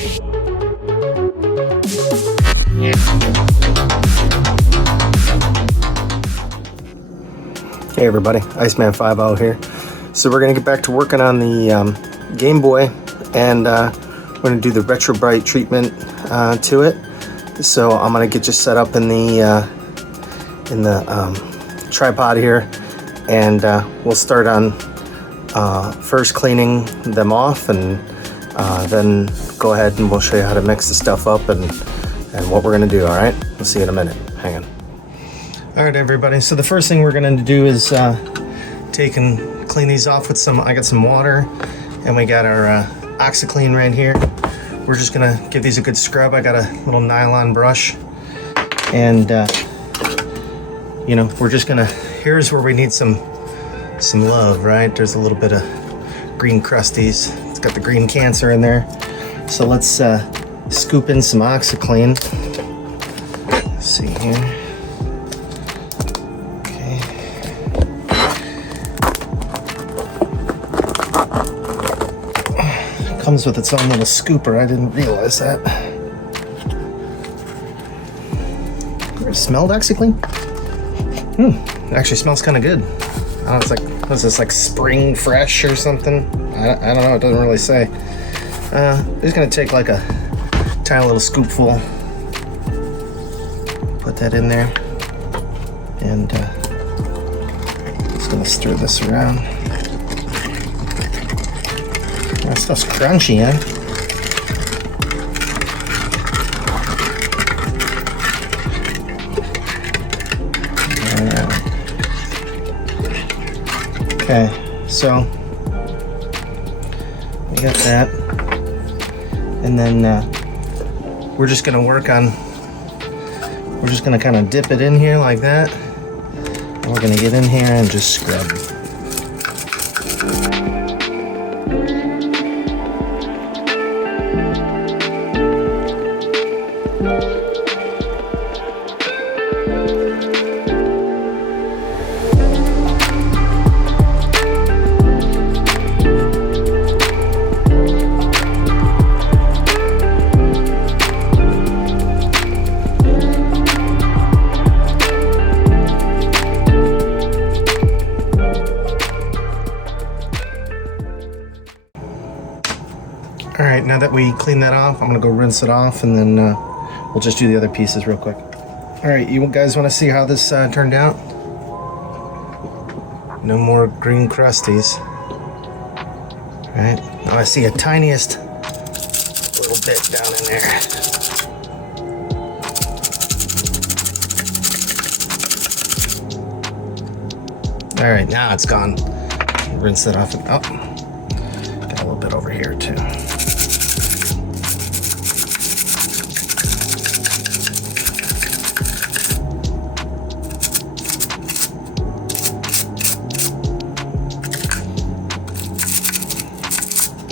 Hey everybody, Iceman 50 here. So we're going to get back to working on the Game Boy, and we're going to do the Retro Brite treatment to it. So I'm going to get you set up in the tripod here, and we'll start on first cleaning them off, and then go ahead and we'll show you how to mix the stuff up and what we're going to do. All right, we'll see you in a minute. Hang on. All right, everybody. So the first thing we're going to do is take and clean these off with some. I got some water, and we got our OxiClean right here. We're just going to give these a good scrub. I got a little nylon brush, and you know, we're just gonna. Here's where we need some love, right? There's a little bit of green crusties. It's got the green cancer in there. So let's scoop in some OxiClean. Let's see here. Comes with its own little scooper. I didn't realize that. It smelled OxiClean. It actually smells kind of good. I don't know, it's like, what is this, like spring fresh or something? I don't know, it doesn't really say. I'm just gonna take like a tiny little scoopful, put that in there, and just gonna stir this around. That stuff's crunchy, eh? Okay, so we got that, and then we're just gonna work on. We're just gonna kind of dip it in here like that, and we're gonna get in here and just scrub. All right, now that we clean that off, I'm gonna go rinse it off, and then we'll just do the other pieces real quick. All right, you guys wanna see how this turned out? No more green crusties. All right, now I see a tiniest little bit down in there. All right, now it's gone. Rinse it off. Oh, got a little bit over here too.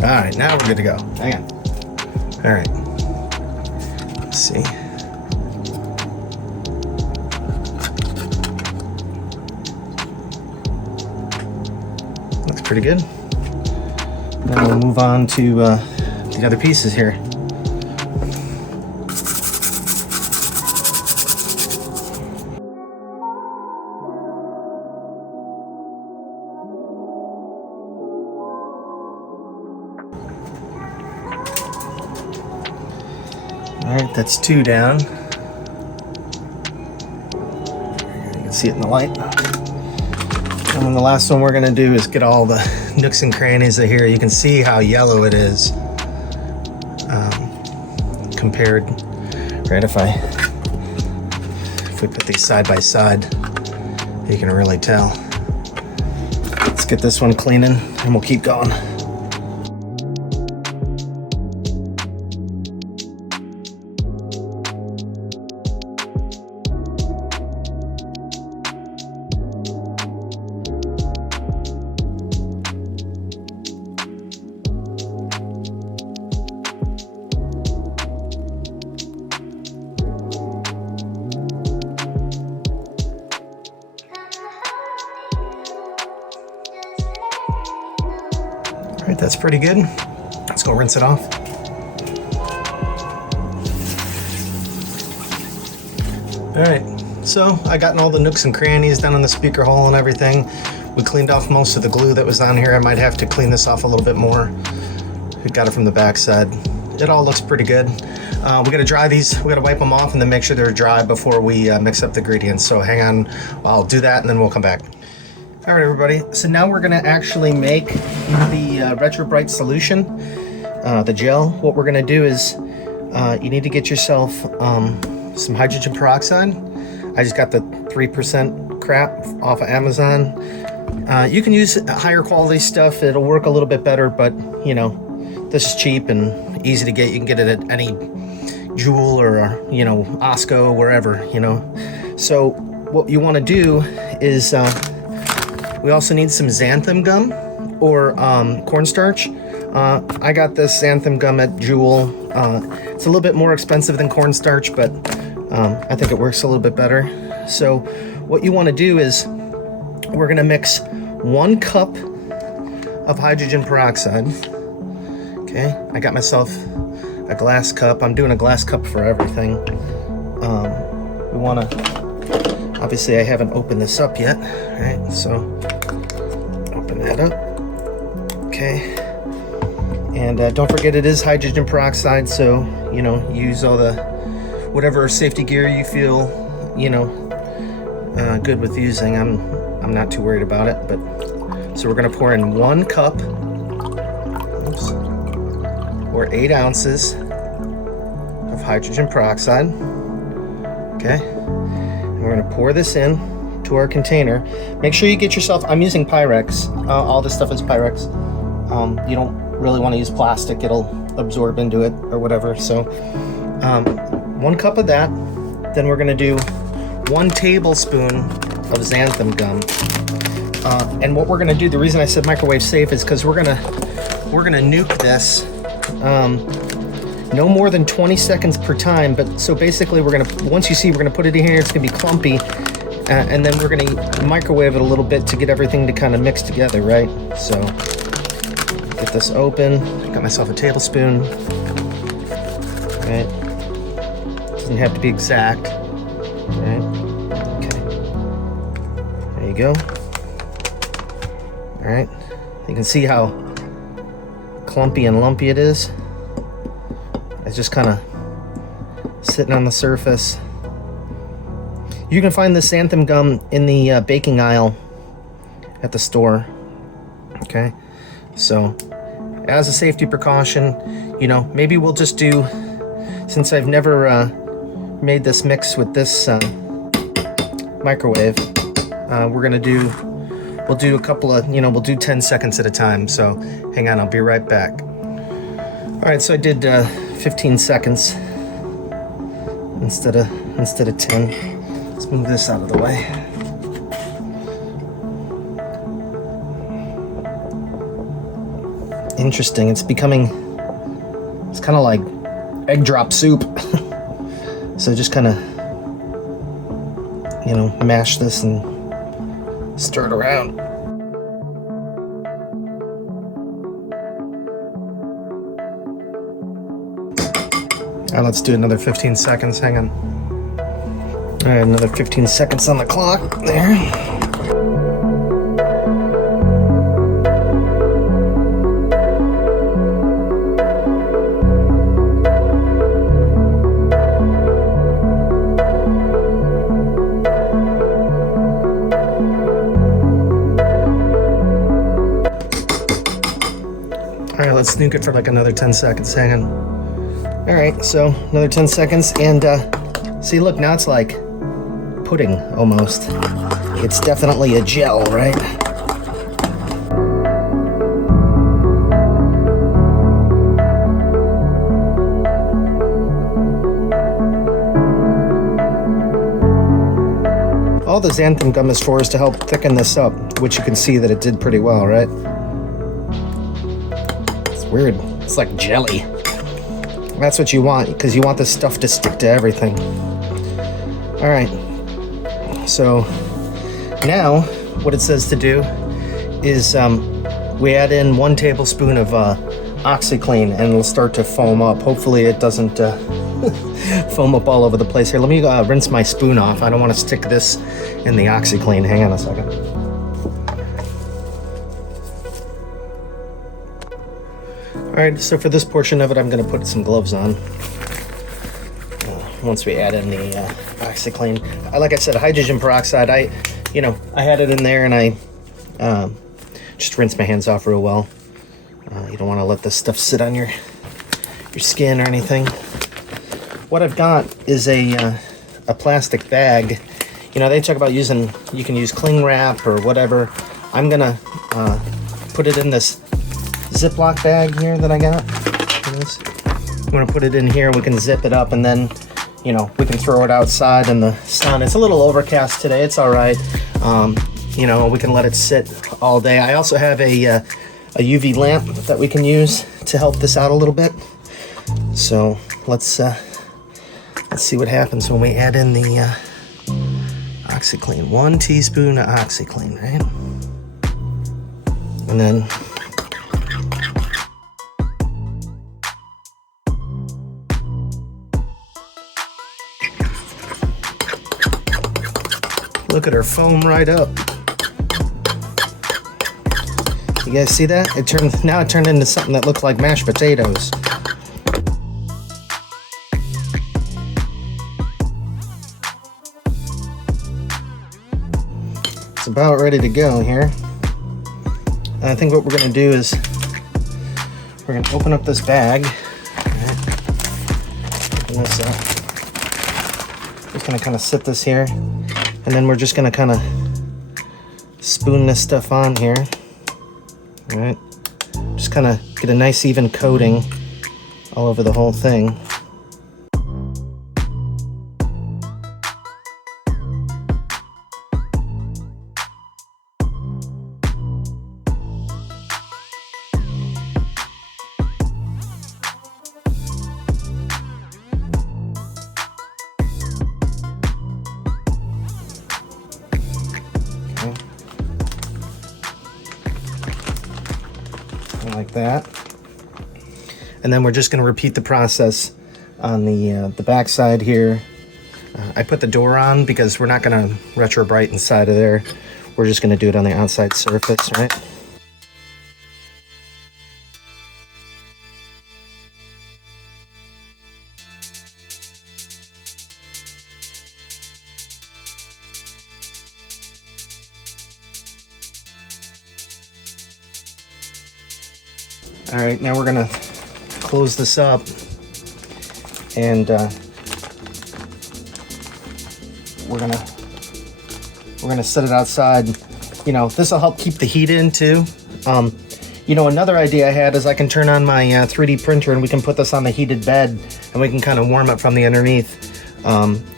All right, now we're good to go. Hang on. All right. Let's see. Looks pretty good. Now we'll move on to the other pieces here. All right, that's 2 down. You can see it in the light. And then the last one we're gonna do is get all the nooks and crannies of here. You can see how yellow it is compared, right? If we put these side by side, you can really tell. Let's get this one cleaning and we'll keep going. All right, that's pretty good. Let's go rinse it off. Alright, so I gotten all the nooks and crannies down on the speaker hole and everything. We cleaned off most of the glue that was on here. I might have to clean this off a little bit more. We got it from the back side. It all looks pretty good. We gotta dry these, we gotta wipe them off and then make sure they're dry before we mix up the ingredients. So hang on, I'll do that and then we'll come back. All right, everybody, so now we're gonna actually make the Retro Brite solution, the gel. What we're gonna do is, you need to get yourself some hydrogen peroxide. I just got the 3% crap off of Amazon. You can use higher quality stuff, it'll work a little bit better, but you know, this is cheap and easy to get. You can get it at any Jewel or, you know, Osco, wherever, you know. So what you want to do is, we also need some xanthan gum or cornstarch. I got this xanthan gum at Jewel. It's a little bit more expensive than cornstarch, but I think it works a little bit better. So what you want to do is we're going to mix 1 cup of hydrogen peroxide. Okay, I got myself a glass cup. I'm doing a glass cup for everything. We want to, obviously I haven't opened this up yet, right? So open that up. Okay, and don't forget it is hydrogen peroxide, so you know, use all the whatever safety gear you feel, you know, good with using. I'm not too worried about it, but so we're gonna pour in 1 cup, oops, or 8 ounces of hydrogen peroxide. Okay, and we're gonna pour this in to our container. Make sure you get yourself, I'm using Pyrex, all this stuff is Pyrex. You don't really want to use plastic, it'll absorb into it or whatever. So 1 cup of that, then we're gonna do 1 tablespoon of xanthan gum. And what we're gonna do, the reason I said microwave safe is because we're gonna nuke this no more than 20 seconds per time. But so basically we're gonna, once you see, we're gonna put it in here, it's gonna be clumpy, and then we're gonna microwave it a little bit to get everything to kind of mix together, right? So get this open, got myself a tablespoon, right? Doesn't have to be exact, right? Okay, there you go. All right, you can see how clumpy and lumpy it is. It's just kind of sitting on the surface. You can find this xanthan gum in the baking aisle at the store. Okay, so as a safety precaution, you know, maybe we'll just do, since I've never made this mix with this microwave, we'll do a couple of, you know, we'll do 10 seconds at a time. So hang on, I'll be right back. All right, so I did 15 seconds instead of 10. Let's move this out of the way. Interesting, it's kind of like egg drop soup. So just kind of, you know, mash this and stir it around. All right, let's do another 15 seconds, hang on. All right, another 15 seconds on the clock, there. All right, let's nuke it for like another 10 seconds, hang on. All right, so another 10 seconds, and see, look, now it's like pudding almost. It's definitely a gel, right? All the xanthan gum is for is to help thicken this up, which you can see that it did pretty well, right? It's weird, it's like jelly. That's what you want, because you want this stuff to stick to everything. All right, so now what it says to do is we add in 1 tablespoon of OxiClean, and it'll start to foam up. Hopefully it doesn't foam up all over the place here. Let me rinse my spoon off. I don't want to stick this in the OxiClean. Hang on a second. Alright, so for this portion of it, I'm going to put some gloves on. Once we add in the OxiClean. Like I said, hydrogen peroxide, I had it in there and I just rinsed my hands off real well. You don't want to let this stuff sit on your skin or anything. What I've got is a plastic bag. You know, they talk about you can use cling wrap or whatever. I'm gonna put it in this Ziploc bag here that I got. I'm gonna put it in here. We can zip it up and then, you know, we can throw it outside in the sun. It's a little overcast today. It's all right. You know, we can let it sit all day. I also have a UV lamp that we can use to help this out a little bit. So let's see what happens when we add in the OxiClean. 1 teaspoon of OxiClean, right? And then look at her foam right up. You guys see that? It turned into something that looked like mashed potatoes. It's about ready to go here. And I think what we're gonna do is we're gonna open up this bag. Open this up. Just gonna kind of sit this here. And then we're just gonna kind of spoon this stuff on here. All right, just kind of get a nice even coating all over the whole thing. Like that, and then we're just going to repeat the process on the back side here. I put the door on because we're not going to Retro Brite inside of there. We're just going to do it on the outside surface, right? All right, now we're gonna close this up and we're gonna set it outside. You know, this will help keep the heat in too. You know, another idea I had is I can turn on my 3D printer and we can put this on the heated bed and we can kind of warm it from the underneath.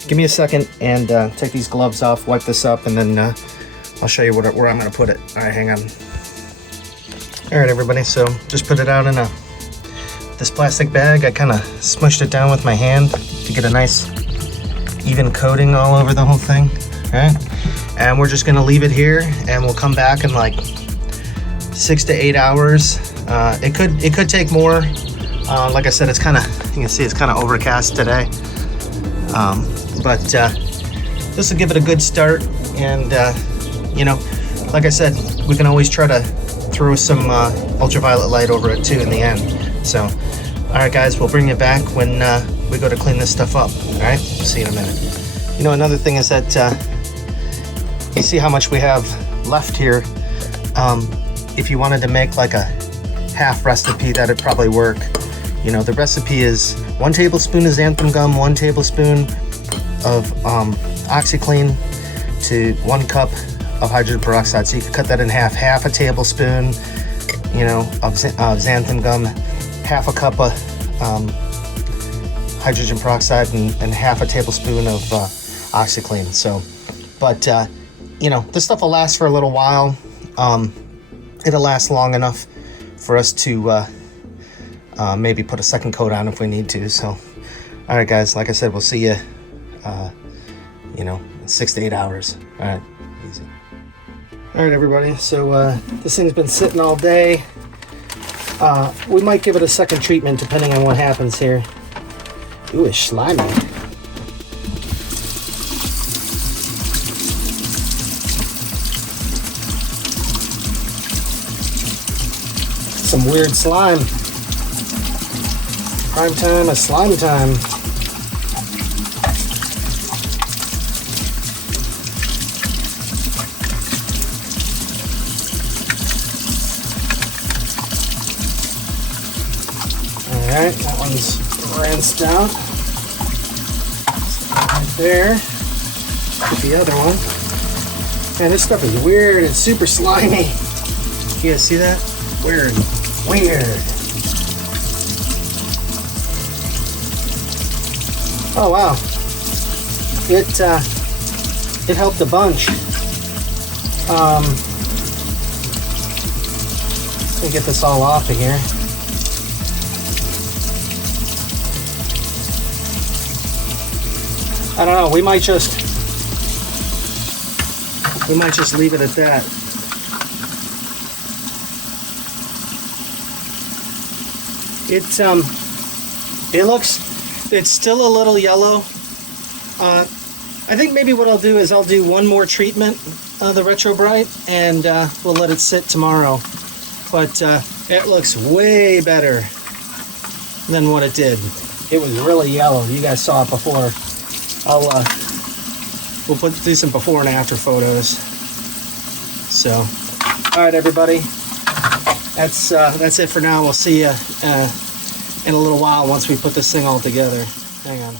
Give me a second and take these gloves off, wipe this up, and then I'll show you where I'm gonna put it. All right, hang on. All right, everybody, so just put it out in this plastic bag. I kind of smushed it down with my hand to get a nice even coating all over the whole thing, all right? And we're just gonna leave it here and we'll come back in like 6 to 8 hours. It could take more. Like I said, it's kind of, you can see it's kind of overcast today. But this will give it a good start. And, you know, like I said, we can always try to throw some ultraviolet light over it too in the end. So, all right, guys, we'll bring you back when we go to clean this stuff up. All right, see you in a minute. You know, another thing is that you see how much we have left here. If you wanted to make like a half recipe, that'd probably work. You know, the recipe is 1 tablespoon of xanthan gum, 1 tablespoon of OxiClean to 1 cup of hydrogen peroxide. So you could cut that in half a tablespoon, you know, of xanthan gum, half a cup of hydrogen peroxide, and half a tablespoon of OxiClean. So, but you know, this stuff will last for a little while. It'll last long enough for us to maybe put a second coat on if we need to. So, all right, guys, like I said, we'll see you, you know, in 6 to 8 hours. All right, easy. All right, everybody, so this thing's been sitting all day. We might give it a second treatment depending on what happens here. Ooh, it's slimy. Some weird slime. Prime time is slime time. Alright, that one's rinsed out. Right there. Get the other one. Man, this stuff is weird. It's super slimy. You guys see that? Weird. Weird. Oh wow. It helped a bunch. Let me get this all off of here. I don't know, we might just leave it at that. It's still a little yellow. I think maybe what I'll do is I'll do one more treatment of the Retro Brite, and we'll let it sit tomorrow. But it looks way better than what it did. It was really yellow. You guys saw it before. We'll do some before and after photos. So, all right, everybody. That's it for now. We'll see you in a little while once we put this thing all together. Hang on.